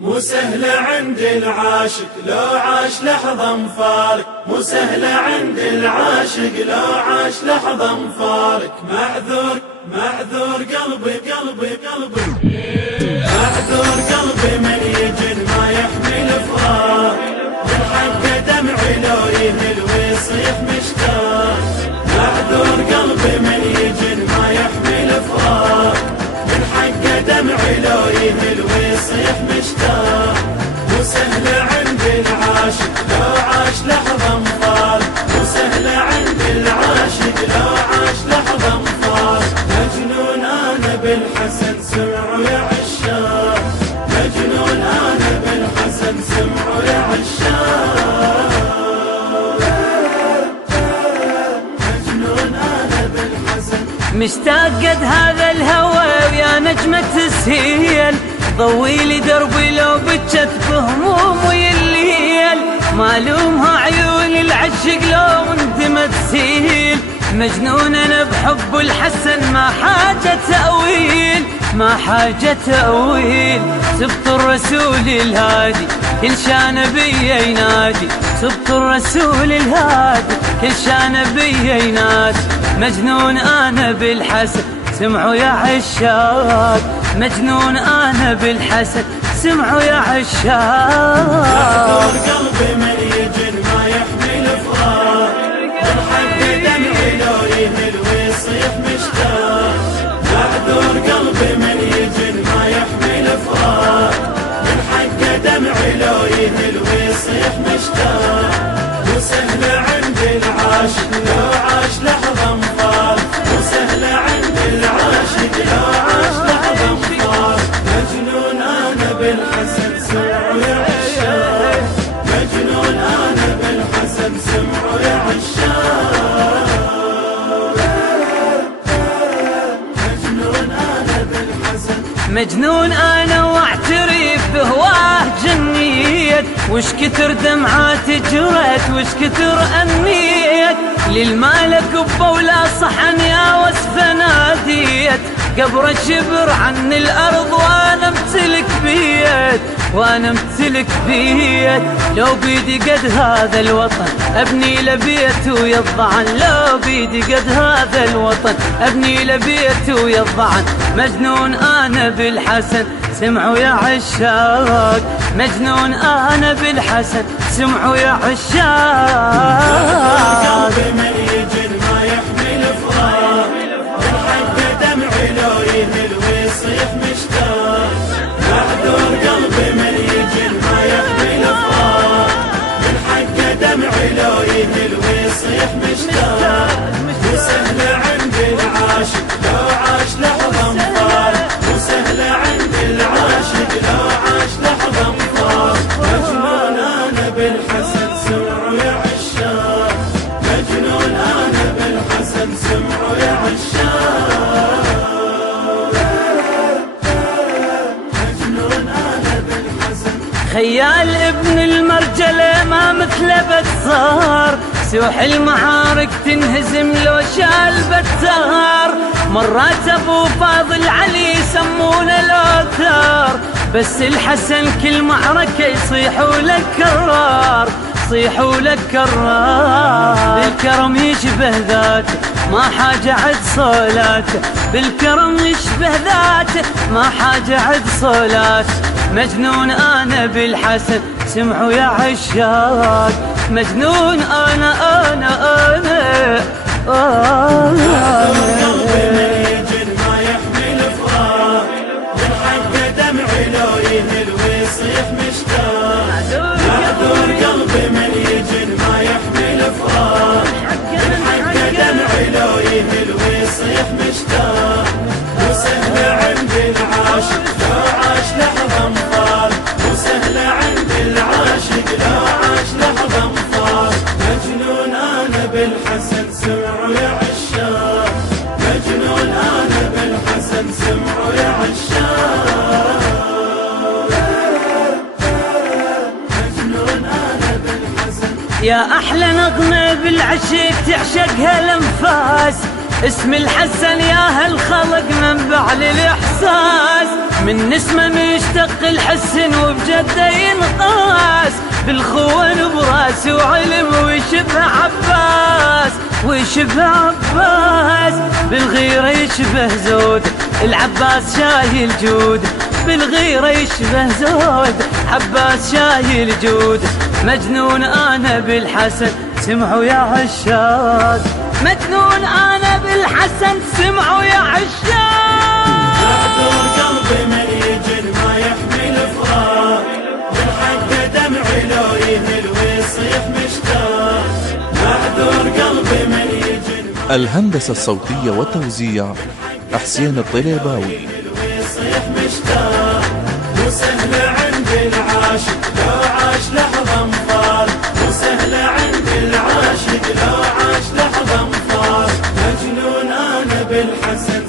مو سهلة عند العاشق لو عاش لحظة مفارق، مو سهلة عند العاشق لو عاش لحظة مفارق. معذور معذور قلبي قلبي قلبي، معذور قلبي من يجن ما يحمل فراق. من حقه دمعي لو يهل ويصيح مشتاق. معذور قلبي من يجن ما يحمل فراق. من حقه دمعي لو يهل ويصيح مشتاق. مو سهلة عند العاشق لو عاش لحظة مفارق، مو سهلة عند العاشق لو عاش لحظة مفارق. مجنون أنا بالحسن سمعوا يا عشاق، مجنون أنا بالحسن سمعوا يا عشاق. مجنون أنا بالحسن مشتاق قد هذا الهوى ويا نجمة تسهيل، ضوي لي دربي لو بجت بهموم ويليل. مالومها عيون العشق لو انت ما تسيل. مجنون انا بحب الحسن ما حاجة تأويل، ما حاجة تأويل. سبط الرسول الهادي كل شان بيا ينادي، سبط الرسول الهادي كل شان بيا ينادي. مجنون انا بالحسن سمعوا يا عشاق، مجنون انا بالحسن سمعوا يا عشاق. معذور قلبي من يجن ما يحمل فراق. من حقه دمعي لو يهل ويصيح مشتاق. معذور قلبي من يجن ما يحمل فراق. من حقه دمعي لو يهل ويصيح مشتاق. مو سهلة عند العاشق لو عاش لحظة مفارق، مو سهلة عند العاشق لو عاش لحظة مفارق. مجنون أنا بالحسن سمعوا يا عشاق، مجنون أنا بالحسن سمعوا يا عشاق. مجنون أنا بالحسن، مجنون انا واعترف بهواه جنيت. وش كثر دمعات جرت وش كثر امنيت. للمالك بولا صحن يا وصف ناديت. قبر الشبر عن الارض وانا امتلك بيت، وانا امتلك بيت. لو بيدي قد هذا الوطن ابني لبيت ويضعن، لو بيدي قد هذا الوطن ابني لبيت ويضعن. مجنون انا بالحسن سمعوا يا عشاق، مجنون انا بالحسن سمعوا يا عشاق. قلبي من يجن ما يحمل فراق. من حقه دمعي لو يهل ويصيح مشتاق. معذور قلبي من يجن ما يحمل فراق. من حقه دمعي لو يهل ويصيح مشتاق. مو سهلة عند العاشق لو عاش لحظة مفارق، مو سهلة عند العاشق لو عاش لحظة مفارق. مجنون أنا بالحسن سمعوا يا عشاق، مجنون أنا بالحسن سمعوا يا عشاق. مجنون أنا بالحسن. خيال ابن المرجلة ما مثله بتسهر، سوح المعارك تنهزم لو شال بتسهر. مرات ابو فاضل علي يسمونه الاوتار، بس الحسن كل معركة يصيحوا لك كرار، يصيحوا لك كرار. بالكرم يشبه ذاته ما حاجة عد صولاته، بالكرم يشبه ذاته ما حاجة عد صولاته. مجنون انا بالحسن سمعوا يا عشاق، مجنون انا قلبي من يجن ما يحمل فراق. من حقه دمعي لو يهل ويصيح مشتاق. معذور قلبي من يجن ما يحمل فراق. من حقه دمعي لو يهل ويصيح مشتاق. مو سهلة عند العاشق لو عاش لحظة مفارق، مو سهلة عند العاشق لو عاش لحظة مفارق. مجنون أنا بالحسن سمعوا يا عشاق، مجنون أنا بالحسن سمعوا يا عشاق. مجنون أنا بالحسن. يا احلى نغمة بالعشق تعشقها الانفاس، اسم الحسن يا هالخلق منبع للإحساس، من نسمة مشتق الحسن وبجده ينقاس، بالخون براس وعلم ويشبه عباس، ويشبه عباس، بالغيرة يشبه زود العباس شايل جود، بالغيرة يشبه زود عباس شايل جود. مجنون أنا بالحسن سمعوا يا عشاق، مجنون أنا بالحسن سمعوا يا عشاق. معذور قلبي من يجن ما يحمل فراق، بالحق دمعي لو يهل ويصيح مشتاق. معذور قلبي من يجن الهندسة الصوتية والتوزيع حسين الطليباوي. ويصيح مشتاق. وسهل عند العاشق لو عاش لحظة مفارق، وسهل عند العاشق لو عاش لحظة مفارق. مجنون أنا بالحسن